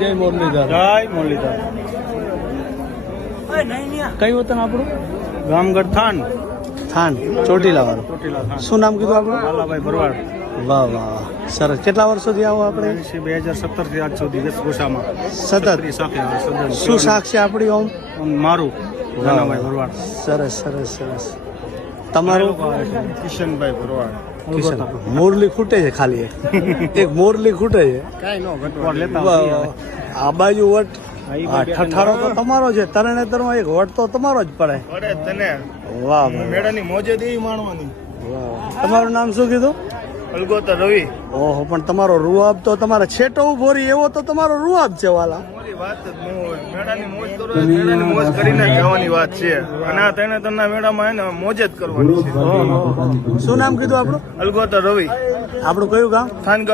જય મુરલીધર. જય મુરલીધર. કયું વતન આપણું? ગામગઢ થાન થાન ચોટીલા વાળું. ચોટીલા થાન. શું નામ કીધું આપણું? લાલાભાઈ ભરવાડ. વાહ વાહ સરસ. કેટલા વર્ષોથી આવો આપણે? 2017 થી આજ સુધી વેશભૂષામાં સતત. શું શાક છે આપણી ઓમ? મારું નાનાભાઈ ભરવાડ. સરસ સરસ સરસ. તમારું? કિશનભાઈ ભરવાડ. કિશન. મોરલી ખૂટે છે ખાલી એક મોરલી ખૂટે છે. કાંઈ નો ઘટવા લેતા આ બાજુ વટ આ ઠઠારો તો તમારો છે. તરણેતરમાં એક વટ તો તમારો જ પડે. પડે તને વાહ મેળાની મોજે દેવી માણવાની. વાહ. તમારું નામ શું કીધું? અલગોતર રવિ. ઓહો, પણ તમારો રૂઆબ તો તમારે છેટો ઉભો રહી એવો તો તમારો રૂઆબ છે વાલા. મારી વાત જ ન હોય. મેળાની મોજ કરો, મેળાની મોજ કરીને જવાની વાત છે. અને આ તરણેતરના મેળામાં એને મોજ જ કરવાની છે. શું નામ કીધું આપણું? અલગોતર રવિ. આપણું કયું ગામ? થાનગઢ.